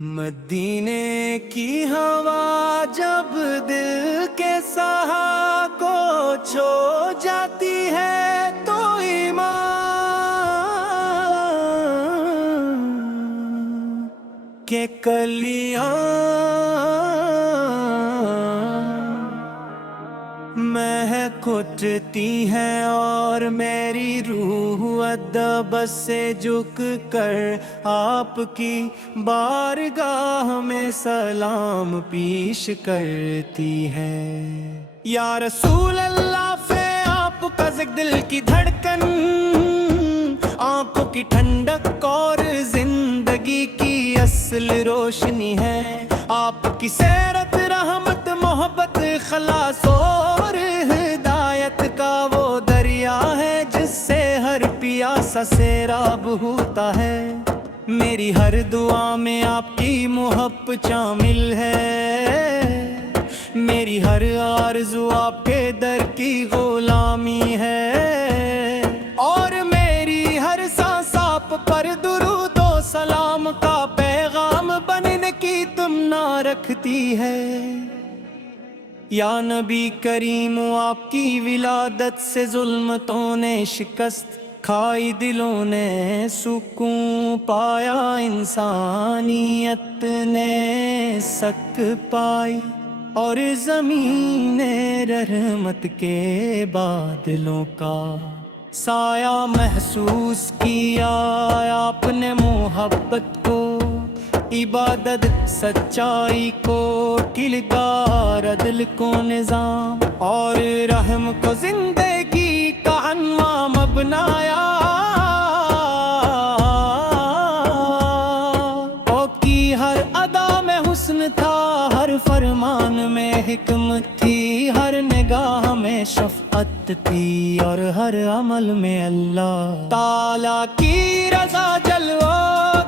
مدینے کی ہوا جب دل کے سہا کو چھو جاتی ہے تو ایمان کے کلیاں مہک اٹھتی ہیں اور میری روح ادب سے جھک کر آپ کی بارگاہ میں سلام پیش کرتی ہے۔ یا رسول اللہ فے آپ کا دل کی دھڑکن، آنکھوں کی ٹھنڈک اور زندگی کی اصل روشنی ہے۔ آپ کی سیرت رحمت محبت خلاص اور ہدایت کا وہ دریا ہے جس سے ہر پیاسا سیراب ہوتا ہے۔ میری ہر دعا میں آپ کی محبت شامل ہے، میری ہر آرزو آپ کے در کی غلامی ہے، اور میری ہر سانس آپ پر درود و سلام کا پیغام بننے کی تمنا رکھتی ہے۔ یا نبی کریم آپ کی ولادت سے ظلمتوں نے شکست کھائی، دلوں نے سکون پایا، انسانیت نے سک پائی، اور زمین رحمت کے بادلوں کا سایہ محسوس کیا۔ آپ نے محبت کو عبادت، سچائی کو کردار، عدل کو نظام اور رحم کو زندگی کا عنوان بنایا۔ آپ کی ہر ادا میں حسن تھا، ہر فرمان میں حکمت تھی، ہر نگاہ میں شفقت تھی، اور ہر عمل میں اللہ تعالیٰ کی رضا جلوہ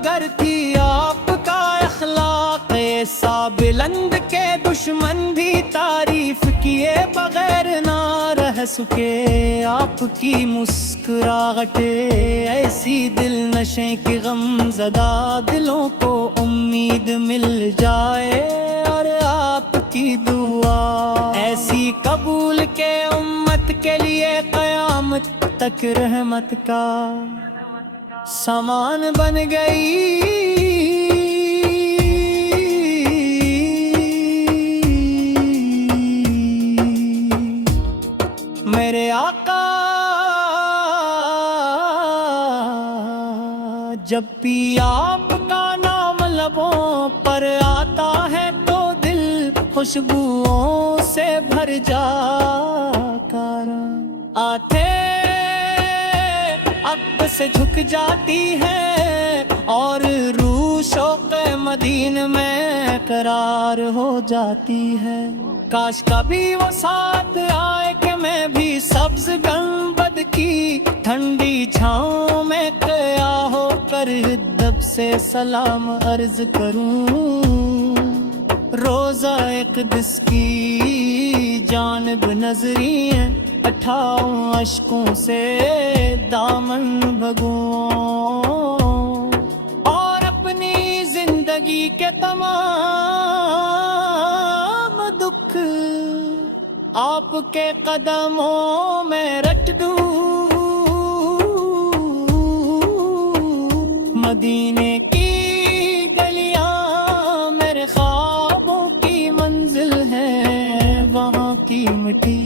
گر تھی۔ آپ کا اخلاق ایسا بلند کے دشمن بھی تعریف کیے بغیر نہ رہ سکے۔ آپ کی مسکراہٹ ایسی دل نشیں کہ غم زدہ دلوں کو امید مل جائے، اور آپ کی دعا ایسی قبول کہ امت کے لیے قیامت تک رحمت کا سامان بن گئی۔ میرے آقا جب بھی آپ کا نام لبوں پر آتا ہے تو دل خوشبوؤں سے بھر جاتا، آتے اب سے جھک جاتی ہے، اور روح شوق مدین میں قرار ہو جاتی ہے۔ کاش کبھی وہ ساتھ آئے کہ میں بھی سبز گنبد کی ٹھنڈی چھاؤں میں قیا ہو کر ادب سے سلام عرض کروں۔ روزہ اقدس کی جانب نظری ہے، اٹھاؤں اشکوں سے دامن بھگوں، اور اپنی زندگی کے تمام دکھ آپ کے قدموں میں رکھ دوں۔ مدینے کی گلیاں میرے خوابوں کی منزل ہے، وہاں کی مٹی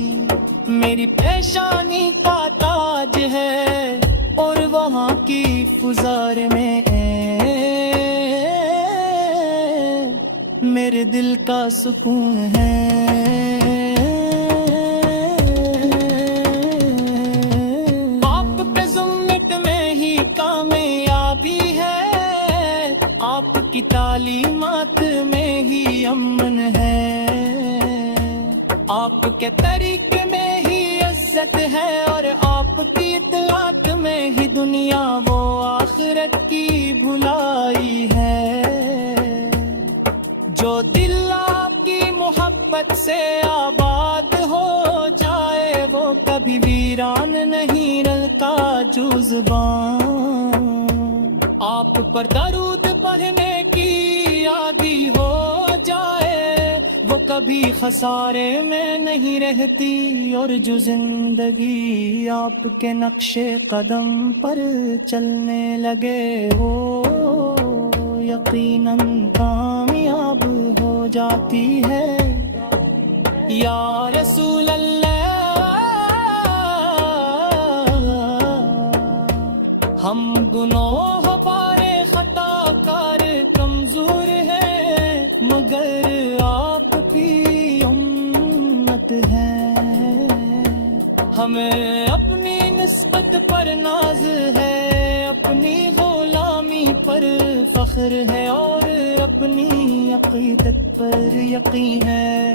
میری پیشانی کا تاج ہے، اور وہاں کی فضار میں میرے دل کا سکون ہے۔ آپ کے ذمت میں ہی کامیابی ہے، آپ کی تعلیمات میں ہی امن ہے، آپ کے طریقے میں ہی عزت ہے، اور آپ کی اطاعت میں ہی دنیا و آخرت کی بھلائی ہے۔ جو دل آپ کی محبت سے آباد ہو جائے وہ کبھی ویران نہیں رہتا جو زبان۔ آپ پر درود پڑھنے کی کبھی خسارے میں نہیں رہتی، اور جو زندگی آپ کے نقش قدم پر چلنے لگے وہ یقیناً کامیاب ہو جاتی ہے۔ یا رسول اللہ، ہم گناہ بارے خطا کار کمزور ہیں، مگر آپ کی امت ہے، ہمیں اپنی نسبت پر ناز ہے، اپنی غلامی پر فخر ہے، اور اپنی عقیدت پر یقین ہے۔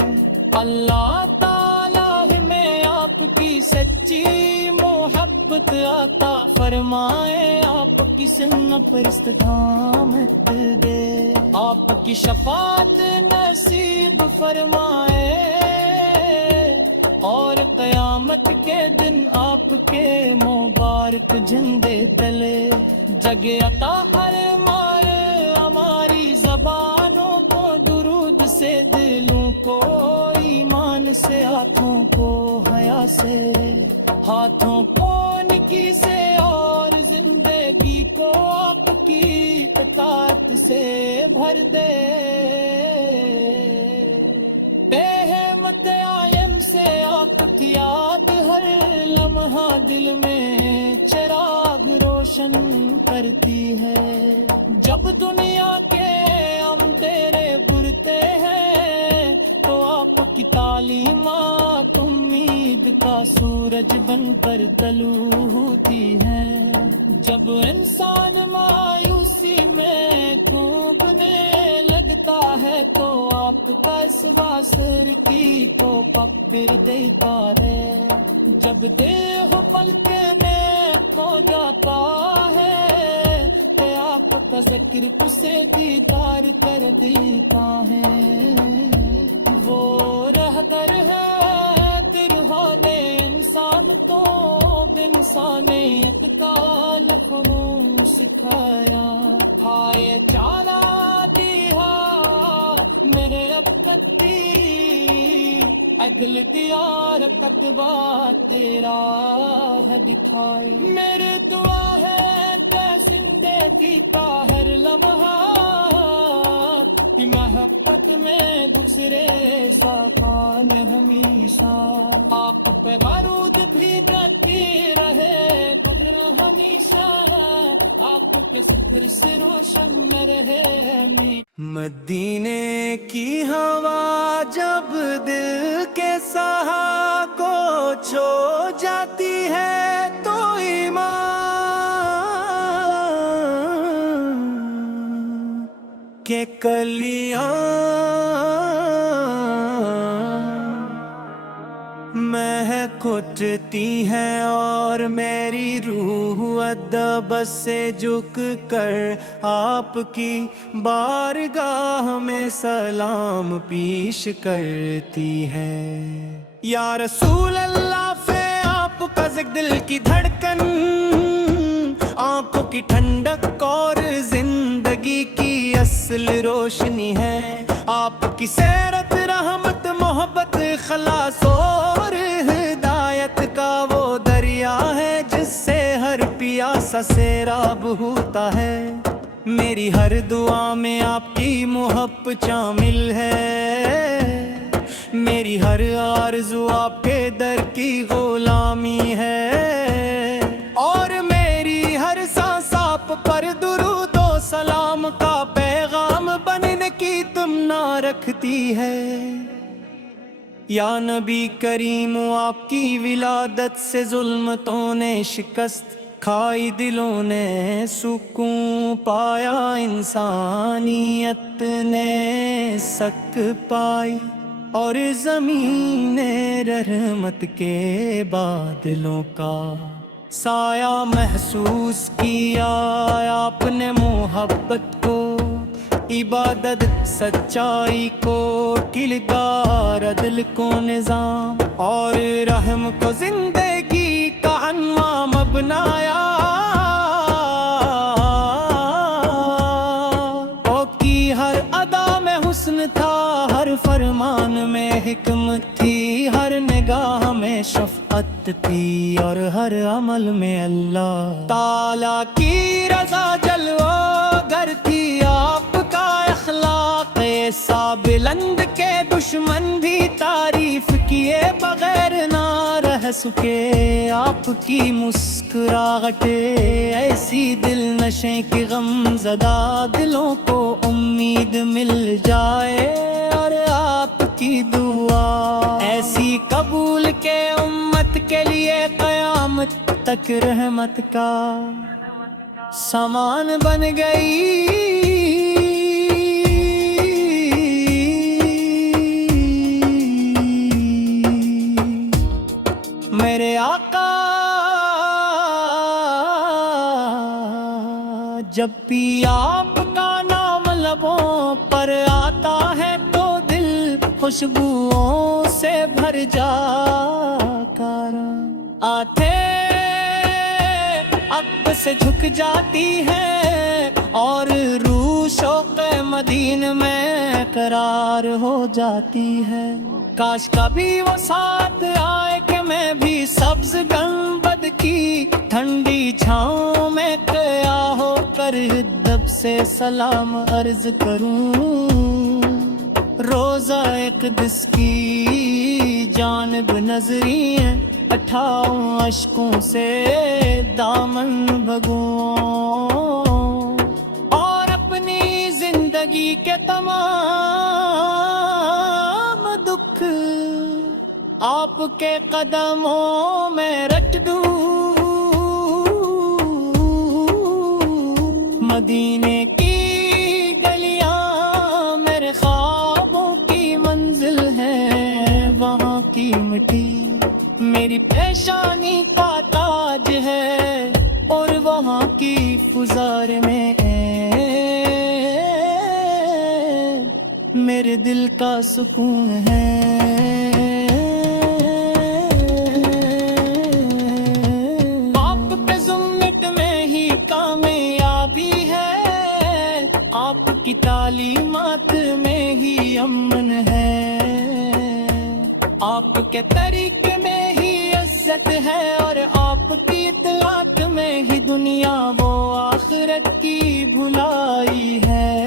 اللہ تعالیٰ ہمیں آپ کی سچی محبت عطا فرمائے، آپ کی سنت پر استقامت دے، آپ کی شفاعت نصیب فرمائے، اور قیامت کے دن آپ کے مبارک جھنڈے تلے جگہ عطا فرمائے۔ ہماری زبانوں کو درود سے، دلوں کو ایمان سے، ہاتھوں کو حیا سے، ہاتھوں کو نیکی سے، اور زندگی کو آپ کی اطاعت سے بھر دے۔ متعین سے آپ کی یاد ہر لمحہ دل میں چراغ روشن کرتی ہے، جب دنیا کے اندھیرے برتے ہیں تو آپ کی تعلیمات امید کا سورج بن کر طلوع ہوتی ہیں، جب انسان مایوسی میں ڈوبنے لگتا ہے تو آپ کا سر کی تو پپر دیتا ہے، جب دیہ پلکے میں کھو جاتا ہے تو آپ کا ذکر اسے دیدار کر دیتا ہے، وہ رہبر ہے درہان انسان کو انسانیت کا لکھنؤ سکھایا، ہائے چالا دیا میرے اب کتی عدل دیا کتبہ تیرا ہے دکھائی، میرے دعا ہے تے زندگی کا ہر لمحہ کہ محبت میں دوسرے صافان ہمیشہ، آپ پہ بارود بھی جاتی رہے قدر ہمیشہ، آپ کے ذکر سے روشن میں رہے۔ مدینے کی ہوا جب دل کے سہا کو چھو جاتی ہے تو ایمان کے کلیاں مہک اٹھتی ہیں، اور میری روح ادب سے جھک کر آپ کی بارگاہ میں سلام پیش کرتی ہے۔ یا رسول اللہ، پہ آپ کا ذکر دل کی دھڑکن، آنکھوں کی ٹھنڈک اور زندگی کی اصل روشنی ہے، آپ کی سیرت رحمت محبت خلاص اور ہدایت کا وہ دریا ہے جس سے ہر پیاسا سیراب ہوتا ہے، میری ہر دعا میں آپ کی محبت شامل ہے، میری ہر آرزو آپ کے در کی غلامی ہے، اور میری ہر سانس آپ پر درود و سلام کا پیغام بننے کی تمنا رکھتی ہے۔ یا نبی کریم، آپ کی ولادت سے ظلمتوں نے شکست کھائی، دلوں نے سکون پایا، انسانیت نے سک پائی، اور زمین رحمت کے بادلوں کا سایہ محسوس کیا، آپ نے محبت کو، عبادت سچائی کو، کردار عدل کو نظام، اور رحم کو زندگی کا عنوان بنایا، او کی ہر ادا میں حسن تھا، ہر فرمان زبان میں حکمت تھی، ہر نگاہ میں شفقت تھی، اور ہر عمل میں اللہ تعالیٰ کی رضا جلوہ گر تھی۔ آپ کا اخلاق ایسا بلند کہ دشمن بھی تعریف کیے بغیر نہ رہ سکے۔ آپ کی مسکراہٹ ایسی دل نشیں کہ غم زدہ دلوں کو امید مل جائے، اور آپ کی دعا ایسی قبول کہ امت کے لیے قیامت تک رحمت کا سامان بن گئی۔ میرے آقا جب بھی آپ کا نام لبوں پر آتا ہے تو دل خوشبوؤں سے بھر جاتا، آتے اب سے جھک جاتی ہے، اور روح شوق مدین میں قرار ہو جاتی ہے۔ کاش کبھی وہ ساتھ آئے کہ میں بھی سبز گنبد کی ٹھنڈی چھاؤں میں قیا ہو کر دب سے سلام عرض کروں۔ روزہ اقدس کی جانب نظری ہے، اٹھاؤں اشکوں سے دامن بھگوں، اور اپنی زندگی کے تمام دکھ آپ کے قدموں میں رکھ دوں۔ مدینے کی گلیاں میرے خوابوں کی منزل ہے، وہاں کی مٹی میری پیشانی کا تاج ہے، اور وہاں کی فضار میں میرے دل کا سکون ہے۔ آپ پہ ذمت میں ہی کامیابی ہے، آپ کی تعلیمات میں ہی امن ہے، آپ کے طریقے میں ہی عزت ہے، اور آپ کی اطاعت میں ہی دنیا و آخرت کی بھلائی ہے۔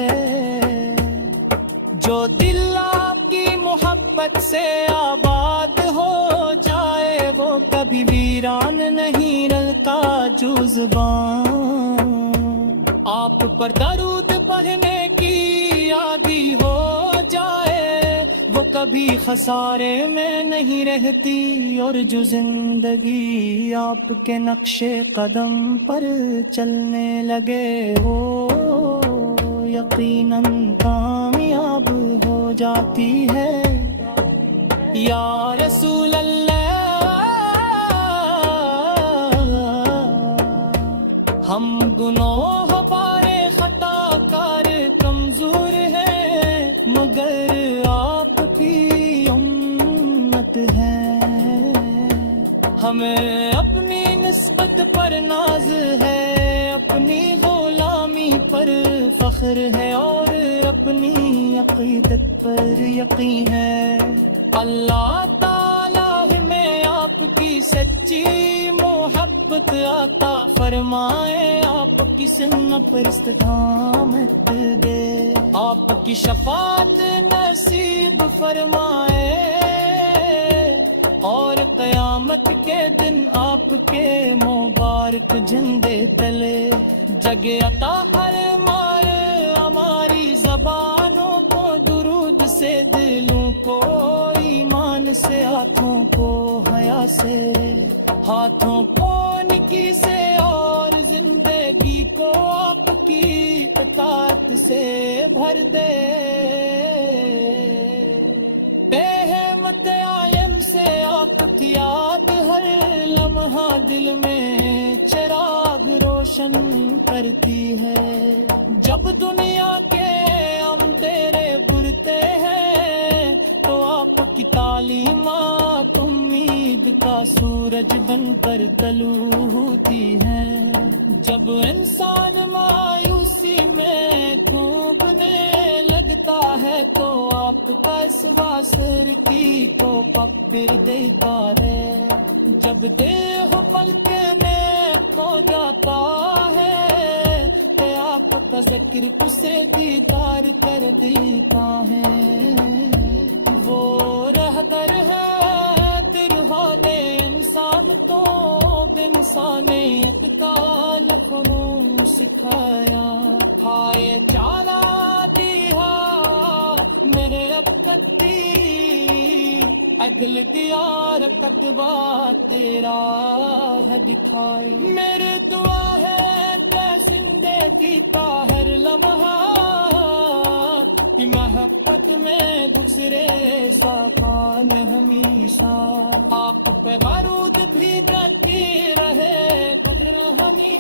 جو دل آپ کی محبت سے آباد ہو جائے، وہ کبھی ویران نہیں رہتا جو زبان۔ آپ پر درود پڑھنے کی عادی ہو جائے، وہ کبھی خسارے میں نہیں رہتی، اور جو زندگی آپ کے نقش قدم پر چلنے لگے، وہ یقیناً کامیاب ہو جاتی ہے۔ یا رسول اللہ، ہم گناہ بارے خطا کار کمزور ہیں، مگر آپ کی امت ہے، ہمیں اپنی نسبت پر ناز ہے، اپنی غلامی پر فخر ہے، اور اپنی عقیدت پر یقین ہے۔ اللہ تعالیٰ ہمیں آپ کی سچی محبت عطا فرمائے، آپ کی سنت پر استقامت دے، آپ کی شفاعت نصیب فرمائے، اور قیامت کے دن آپ کے مبارک جھنڈے تلے جگہ عطا فرمائے، ہماری زبانوں کو درود سے، دلوں کو ایمان سے، ہاتھوں کو حیا سے، ہاتھوں کو نکی سے، اور زندگی کو آپ کی اطاعت سے بھر دے۔ متعین سے آپ کی یاد ہر لمحہ دل میں چراغ روشن کرتی ہے، جب دنیا کے اندھیرے برتے ہیں تو آپ کی تعلیمات امید کا سورج بن کر طلوع ہوتی ہیں، جب انسان مایوسی میں ڈوبنے لگتا دیتا ہے تو آپ کا اس واسر کی تو پپر دیتا ہے جب دیہ پلک میں کھو جاتا ہے کہ آپ کا ذکر اسے دیدار کر دیتا ہے وہ رہبر ہے درہان انسان کو انسانیت کا لکھنؤ سکھایا ہائے چالا دیا میرے اب کتی عدل کی اور کتبہ تیرا ہے دکھائی میری دعا ہے کہ زندے کی ہر لمحہ کہ محبت میں گزرے ساکان ہمیشہ آپ پہ بارود بھی جاتی رہے قدر ہمیشہ